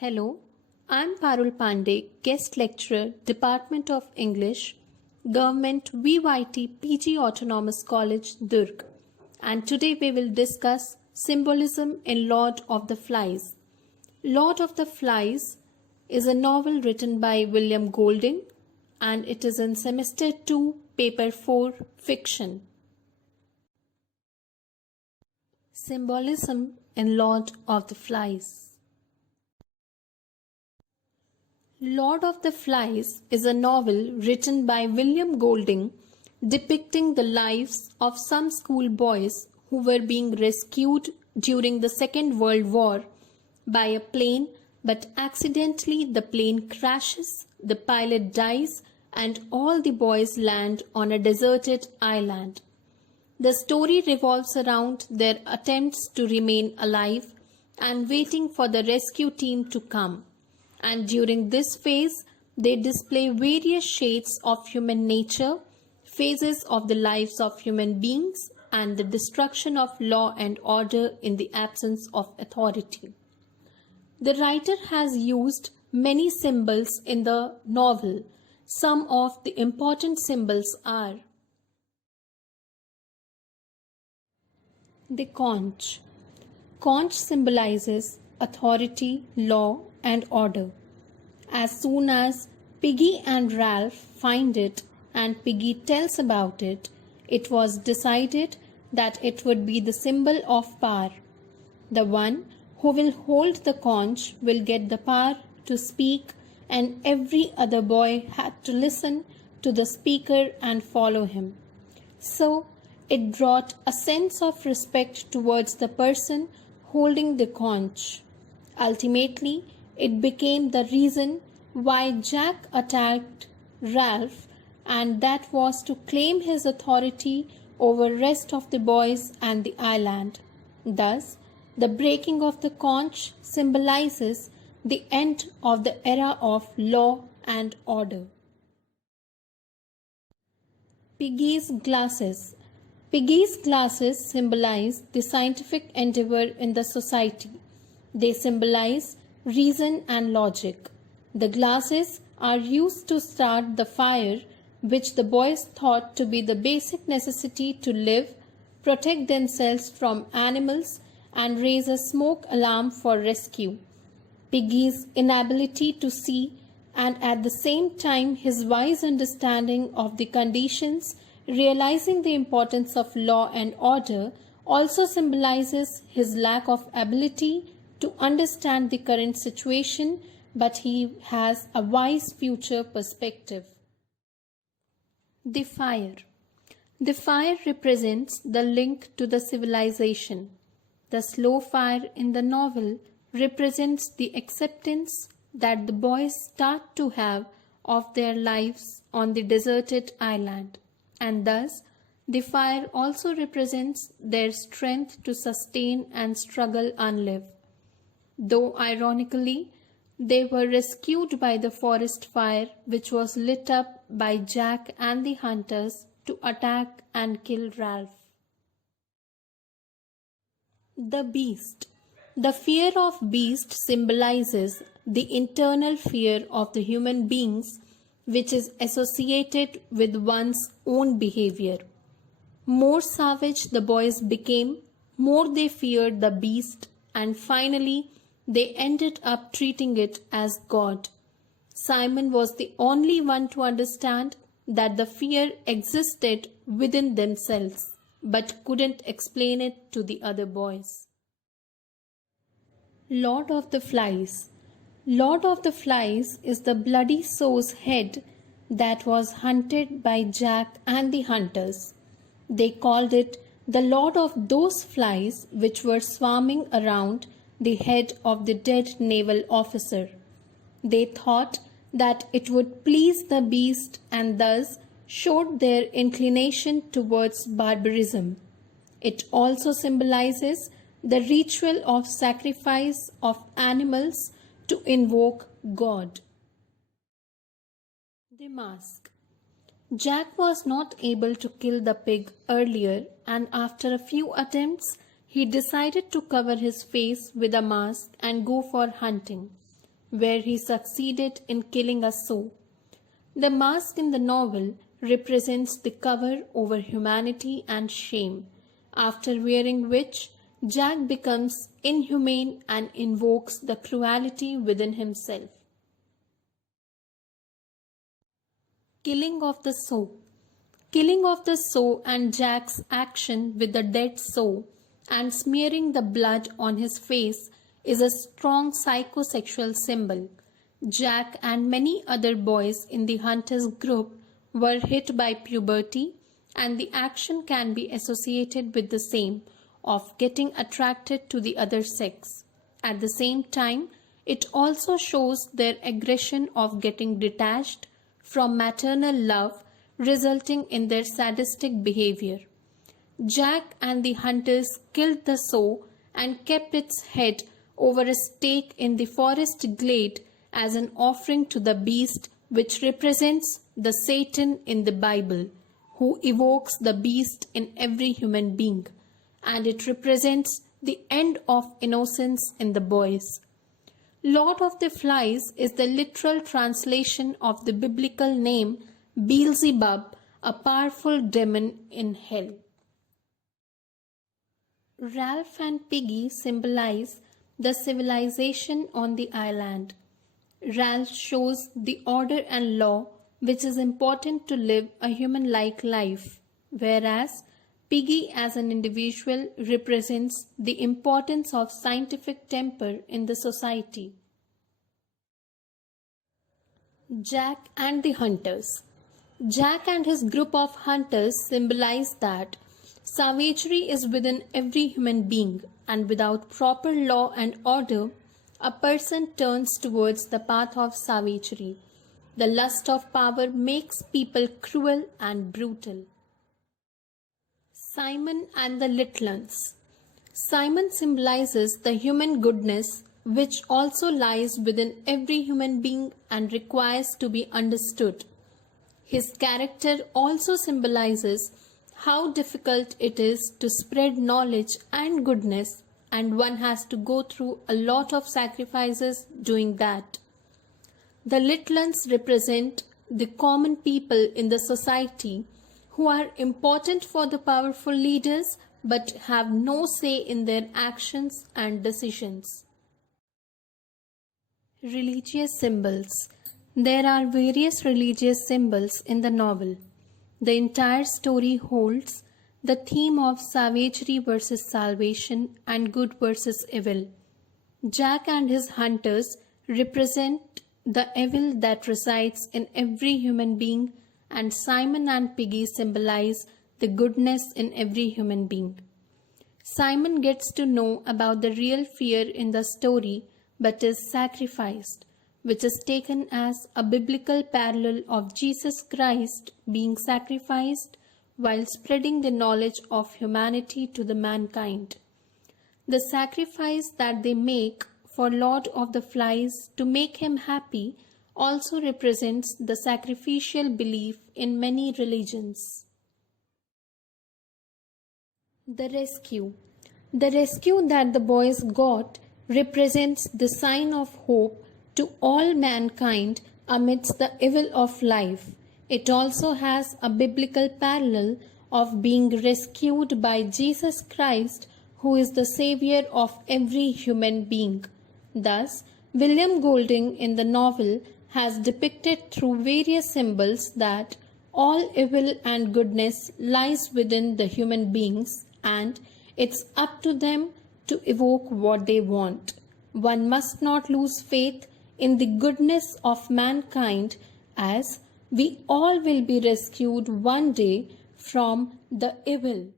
Hello, I'm Parul Pandey, guest lecturer, Department of English, Government VYT PG Autonomous College, Durg. And today we will discuss Symbolism in Lord of the Flies. Lord of the Flies is a novel written by William Golding and it is in Semester 2, Paper 4, Fiction. Symbolism in Lord of the Flies. Lord of the Flies is a novel written by William Golding depicting the lives of some schoolboys who were being rescued during the Second World War by a plane, but accidentally the plane crashes, the pilot dies, and all the boys land on a deserted island. The story revolves around their attempts to remain alive and waiting for the rescue team to come. And during this phase, they display various shades of human nature, phases of the lives of human beings, and the destruction of law and order in the absence of authority. The writer has used many symbols in the novel. Some of the important symbols are the conch. Conch symbolizes authority, law, and order. As soon as Piggy and Ralph find it and Piggy tells about it, it was decided that it would be the symbol of power. The one who will hold the conch will get the power to speak, and every other boy had to listen to the speaker and follow him. So, it brought a sense of respect towards the person holding the conch. Ultimately, it became the reason why Jack attacked Ralph, and that was to claim his authority over rest of the boys and the island. Thus, the breaking of the conch symbolizes the end of the era of law and order. Piggy's glasses. Piggy's glasses symbolize the scientific endeavor in the society. They symbolize reason and logic. The glasses are used to start the fire, which the boys thought to be the basic necessity to live, protect themselves from animals, and raise a smoke alarm for rescue. Piggy's inability to see and at the same time his wise understanding of the conditions, realizing the importance of law and order, also symbolizes his lack of ability to understand the current situation, but he has a wise future perspective. The fire. The fire represents the link to the civilization. The slow fire in the novel represents the acceptance that the boys start to have of their lives on the deserted island, and thus the fire also represents their strength to sustain and struggle and live. Though ironically, they were rescued by the forest fire which was lit up by Jack and the hunters to attack and kill Ralph. The beast. The fear of beast symbolizes the internal fear of the human beings which is associated with one's own behavior. More savage the boys became, more they feared the beast, and finally they ended up treating it as God. Simon was the only one to understand that the fear existed within themselves, but couldn't explain it to the other boys. Lord of the Flies. Lord of the Flies is the bloody sow's head that was hunted by Jack and the hunters. They called it the Lord of those flies which were swarming around the head of the dead naval officer. They thought that it would please the beast and thus showed their inclination towards barbarism. It also symbolizes the ritual of sacrifice of animals to invoke God. The mask. Jack was not able to kill the pig earlier, and after a few attempts, he decided to cover his face with a mask and go for hunting. where he succeeded in killing a Sow. The mask in the novel represents the cover over humanity and shame, after wearing which Jack becomes inhumane and invokes the cruelty within himself. Killing of the Sow. Killing of the Sow and Jack's action with the dead Sow and smearing the blood on his face is a strong psychosexual symbol. Jack and many other boys in the hunters group were hit by puberty, and the action can be associated with the same of getting attracted to the other sex. At the same time, it also shows their aggression of getting detached from maternal love, resulting in their sadistic behavior. Jack and the hunters killed the Sow and kept its head over a stake in the forest glade as an offering to the beast, which represents the Satan in the Bible, who evokes the beast in every human being, and it represents the end of innocence in the boys. Lord of the Flies is the literal translation of the biblical name Beelzebub, a powerful demon in hell. Ralph and Piggy symbolize the civilization on the island. Ralph shows the order and law which is important to live a human-like life, whereas Piggy as an individual represents the importance of scientific temper in the society. Jack and the Hunters. Jack and his group of hunters symbolize that savagery is within every human being, and without proper law and order, a person turns towards the path of savagery. The lust of power makes people cruel and brutal. Simon and the Littluns. Simon symbolizes the human goodness which also lies within every human being and requires to be understood. His character also symbolizes how difficult it is to spread knowledge and goodness, and one has to go through a lot of sacrifices doing that. The Littluns represent the common people in the society who are important for the powerful leaders but have no say in their actions and decisions. Religious symbols. There are various religious symbols in the novel. The entire story holds the theme of savagery versus salvation and good versus evil. Jack and his hunters represent the evil that resides in every human being, and Simon and Piggy symbolize the goodness in every human being. Simon gets to know about the real fear in the story but is sacrificed, which is taken as a biblical parallel of Jesus Christ being sacrificed while spreading the knowledge of humanity to the mankind. The sacrifice that they make for Lord of the Flies to make him happy also represents the sacrificial belief in many religions. The rescue. The rescue that the boys got represents the sign of hope to all mankind amidst the evil of life. It also has a biblical parallel of being rescued by Jesus Christ, who is the savior of every human being. Thus, William Golding in the novel has depicted through various symbols that all evil and goodness lies within the human beings, and it's up to them to evoke what they want. One must not lose faith in the goodness of mankind, as we all will be rescued one day from the evil.